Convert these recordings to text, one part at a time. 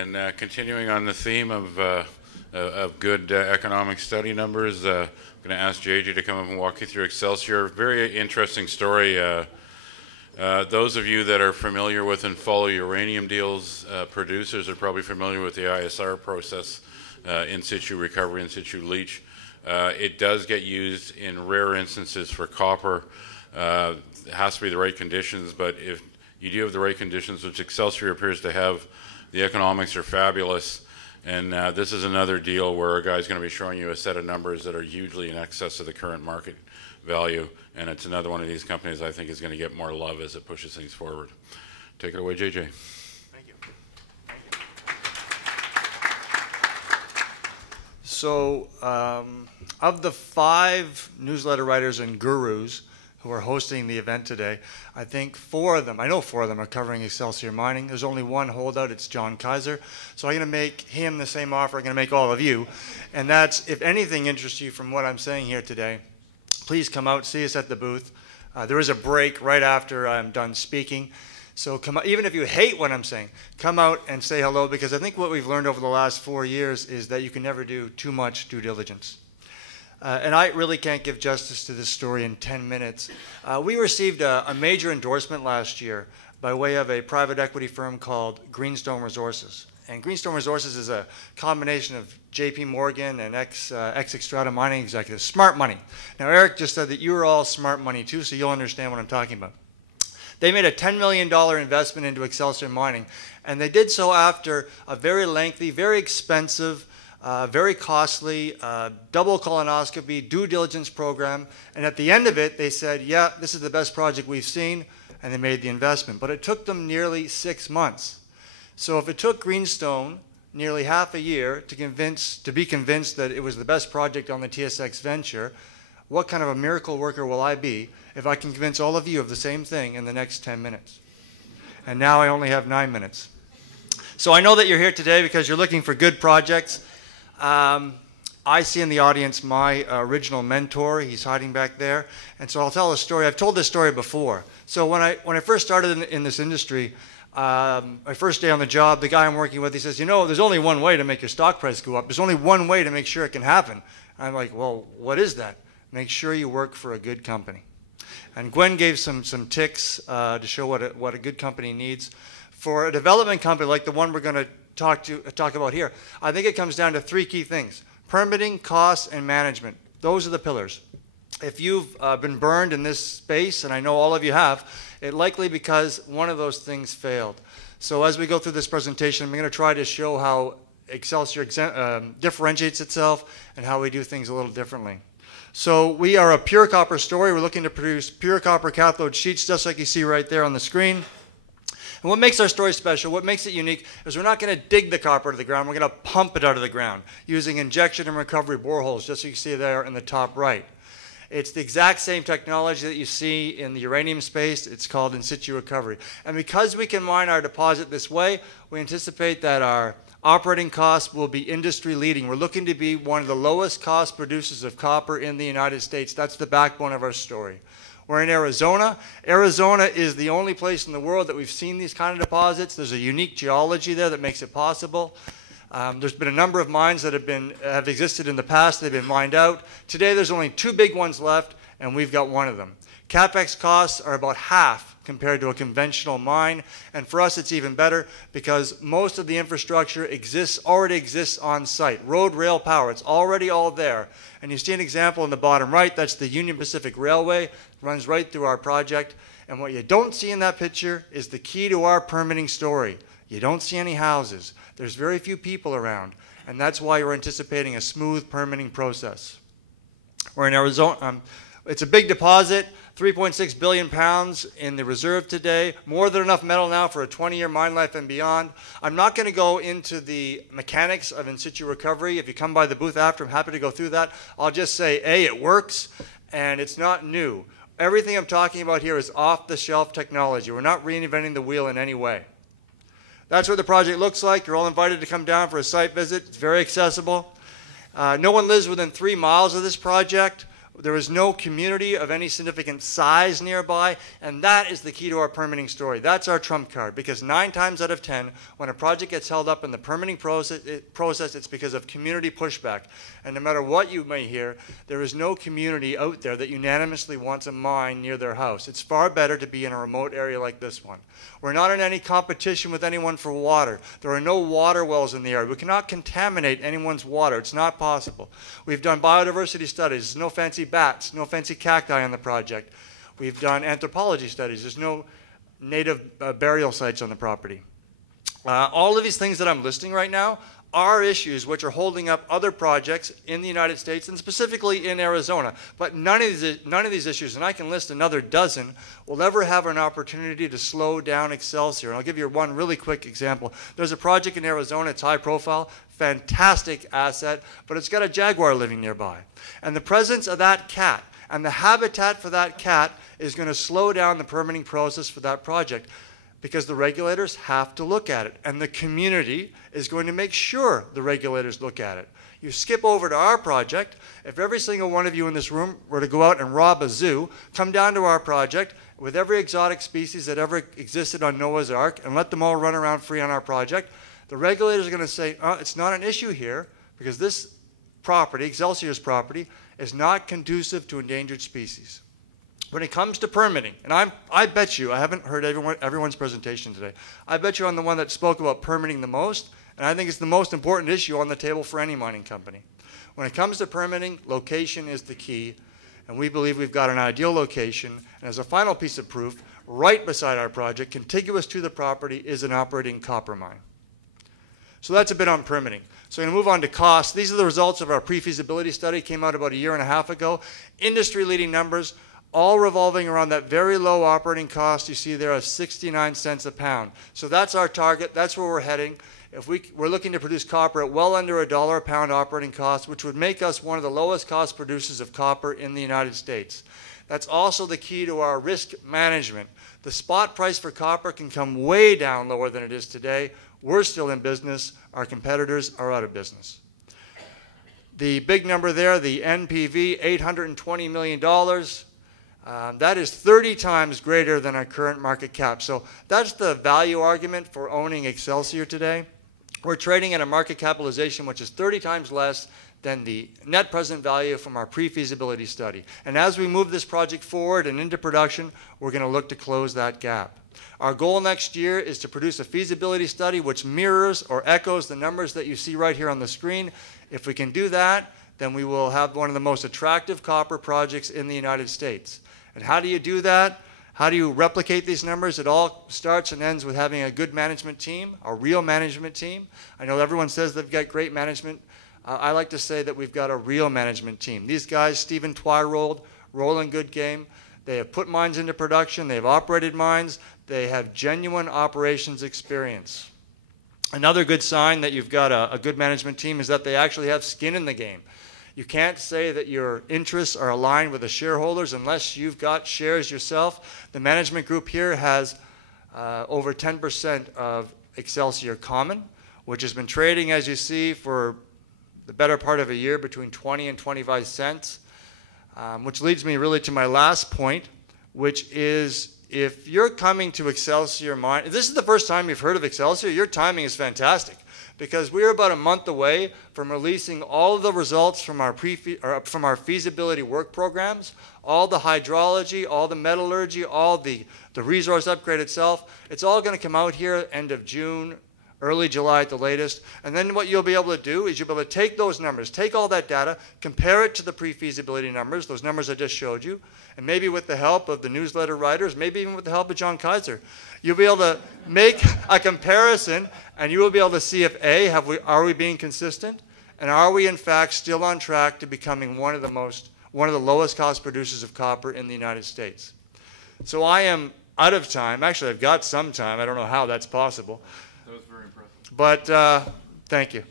And continuing on the theme of good economic study numbers, I'm going to ask JJ to come up and walk you through Excelsior. Very interesting story. Those of you that are familiar with and follow uranium deals, producers are probably familiar with the ISR process, in situ recovery, in situ leach. It does get used in rare instances for copper. It has to be the right conditions, but if you do have the right conditions, which Excelsior appears to have, the economics are fabulous. And this is another deal where a guy's going to be showing you a set of numbers that are hugely in excess of the current market value. And it's another one of these companies I think is going to get more love as it pushes things forward. Take it away, JJ. Thank you. So, of the 5 newsletter writers and gurus who are hosting the event today, I think 4 of them, I know 4 of them are covering Excelsior Mining. There's only one holdout, it's John Kaiser. So I'm going to make him the same offer I'm going to make all of you. And that's, if anything interests you from what I'm saying here today, please come out, see us at the booth. There is a break right after I'm done speaking. So come out, even if you hate what I'm saying, come out and say hello, because I think what we've learned over the last 4 years is that you can never do too much due diligence. And I really can't give justice to this story in 10 minutes. We received a major endorsement last year by way of a private equity firm called Greenstone Resources. And Greenstone Resources is a combination of JP Morgan and ex-Xstrata mining executives. Smart money. Now, Eric just said that you are all smart money too, so you'll understand what I'm talking about. They made a $10 million investment into Excelsior Mining, and they did so after a very lengthy, very expensive, very costly double colonoscopy due diligence program. And at the end of it, they said, yeah, this is the best project we've seen, and they made the investment. But it took them nearly 6 months. So if it took Greenstone nearly half a year to be convinced that it was the best project on the TSX venture, what kind of a miracle worker will I be if I can convince all of you of the same thing in the next 10 minutes? And now I only have 9 minutes. So I know that you're here today because you're looking for good projects. I see in the audience my original mentor. He's hiding back there. And so I'll tell a story. I've told this story before. So when I first started in this industry, my first day on the job, the guy I'm working with, he says, you know, there's only one way to make your stock price go up. There's only one way to make sure it can happen. I'm like, well, what is that? Make sure you work for a good company. And Gwen gave some ticks to show what a good company needs. For a development company like the one we're going to talk about here, I think it comes down to 3 key things: permitting, costs, and management. Those are the pillars. If you've been burned in this space, and I know all of you have, it likely because one of those things failed. So as we go through this presentation, I'm going to try to show how Excelsior differentiates itself and how we do things a little differently. So we are a pure copper story. We're looking to produce pure copper cathode sheets, just like you see right there on the screen. And what makes our story special, what makes it unique, is we're not going to dig the copper to the ground. We're going to pump it out of the ground using injection and recovery boreholes, just so you see there in the top right. It's the exact same technology that you see in the uranium space. It's called in situ recovery. And because we can mine our deposit this way, we anticipate that our operating costs will be industry leading. We're looking to be one of the lowest cost producers of copper in the United States. That's the backbone of our story. We're in Arizona. Arizona is the only place in the world that we've seen these kind of deposits. There's a unique geology there that makes it possible. There's been a number of mines that have existed in the past. They've been mined out. Today there's only 2 big ones left, and we've got one of them. CapEx costs are about half compared to a conventional mine, and for us it's even better because most of the infrastructure already exists on site. Road, rail, power, it's already all there. And you see an example in the bottom right. That's the Union Pacific Railway. It runs right through our project. And what you don't see in that picture is the key to our permitting story. You don't see any houses. There's very few people around, and that's why we're anticipating a smooth permitting process. We're in Arizona. It's a big deposit, 3.6 billion pounds in the reserve today, more than enough metal now for a 20-year mine life and beyond. I'm not going to go into the mechanics of in situ recovery. If you come by the booth after, I'm happy to go through that. I'll just say, A, it works, and it's not new. Everything I'm talking about here is off-the-shelf technology. We're not reinventing the wheel in any way. That's what the project looks like. You're all invited to come down for a site visit. It's very accessible. No one lives within 3 miles of this project. There is no community of any significant size nearby, and that is the key to our permitting story. That's our trump card, because 9 times out of 10, when a project gets held up in the permitting process, it's because of community pushback. And no matter what you may hear, there is no community out there that unanimously wants a mine near their house. It's far better to be in a remote area like this one. We're not in any competition with anyone for water. There are no water wells in the area. We cannot contaminate anyone's water. It's not possible. We've done biodiversity studies. There's no fancy bats, no fancy cacti on the project. We've done anthropology studies. There's no native burial sites on the property. All of these things that I'm listing right now are issues which are holding up other projects in the United States and specifically in Arizona. But none of these issues, and I can list another dozen, will ever have an opportunity to slow down Excelsior. And I'll give you one really quick example. There's a project in Arizona, it's high profile, fantastic asset, but it's got a jaguar living nearby. And the presence of that cat and the habitat for that cat is going to slow down the permitting process for that project, because the regulators have to look at it, and the community is going to make sure the regulators look at it. You skip over to our project. If every single one of you in this room were to go out and rob a zoo, come down to our project with every exotic species that ever existed on Noah's Ark and let them all run around free on our project, the regulators are going to say, it's not an issue here, because this property, Excelsior's property, is not conducive to endangered species. When it comes to permitting, and I bet you, I haven't heard everyone's presentation today, I bet you I'm the one that spoke about permitting the most, and I think it's the most important issue on the table for any mining company. When it comes to permitting, location is the key, and we believe we've got an ideal location. And as a final piece of proof, right beside our project, contiguous to the property, is an operating copper mine. So that's a bit on permitting. So I'm going to move on to costs. These are the results of our pre-feasibility study, came out about 1.5 years ago. Industry-leading numbers, all revolving around that very low operating cost you see there of 69 cents a pound. So that's our target. That's where we're heading. If we're looking to produce copper at well under $1 a pound operating cost, which would make us one of the lowest cost producers of copper in the United States. That's also the key to our risk management. The spot price for copper can come way down lower than it is today. We're still in business. Our competitors are out of business. The big number there, the NPV, $820 million. That is 30 times greater than our current market cap. So that's the value argument for owning Excelsior today. We're trading at a market capitalization which is 30 times less than the net present value from our pre-feasibility study. And as we move this project forward and into production, we're going to look to close that gap. Our goal next year is to produce a feasibility study which mirrors or echoes the numbers that you see right here on the screen. If we can do that, then we will have one of the most attractive copper projects in the United States. And how do you do that? How do you replicate these numbers? It all starts and ends with having a good management team, a real management team. I know everyone says they've got great management. I like to say that we've got a real management team. These guys, Stephen Twyrold, Roland Goodgame, they have put mines into production, they've operated mines, they have genuine operations experience. Another good sign that you've got a good management team is that they actually have skin in the game. You can't say that your interests are aligned with the shareholders unless you've got shares yourself. The management group here has over 10% of Excelsior common, which has been trading, as you see, for the better part of a year between 20 and 25 cents, which leads me really to my last point, which is if you're coming to Excelsior mine, if this is the first time you've heard of Excelsior, your timing is fantastic, because we're about a month away from releasing all of the results from our feasibility work programs, all the hydrology, all the metallurgy, all the resource upgrade itself. It's all going to come out here end of June, early July at the latest. And then what you'll be able to do is you'll be able to take those numbers, take all that data, compare it to the pre-feasibility numbers, those numbers I just showed you, and maybe with the help of the newsletter writers, maybe even with the help of John Kaiser, you'll be able to make a comparison, and you will be able to see if A, are we being consistent, and are we in fact still on track to becoming one of the lowest cost producers of copper in the United States. So I am out of time. Actually, I've got some time. I don't know how that's possible. That was very impressive. But thank you.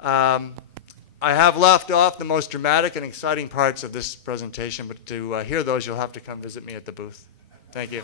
I have left off the most dramatic and exciting parts of this presentation, but to hear those, you'll have to come visit me at the booth. Thank you.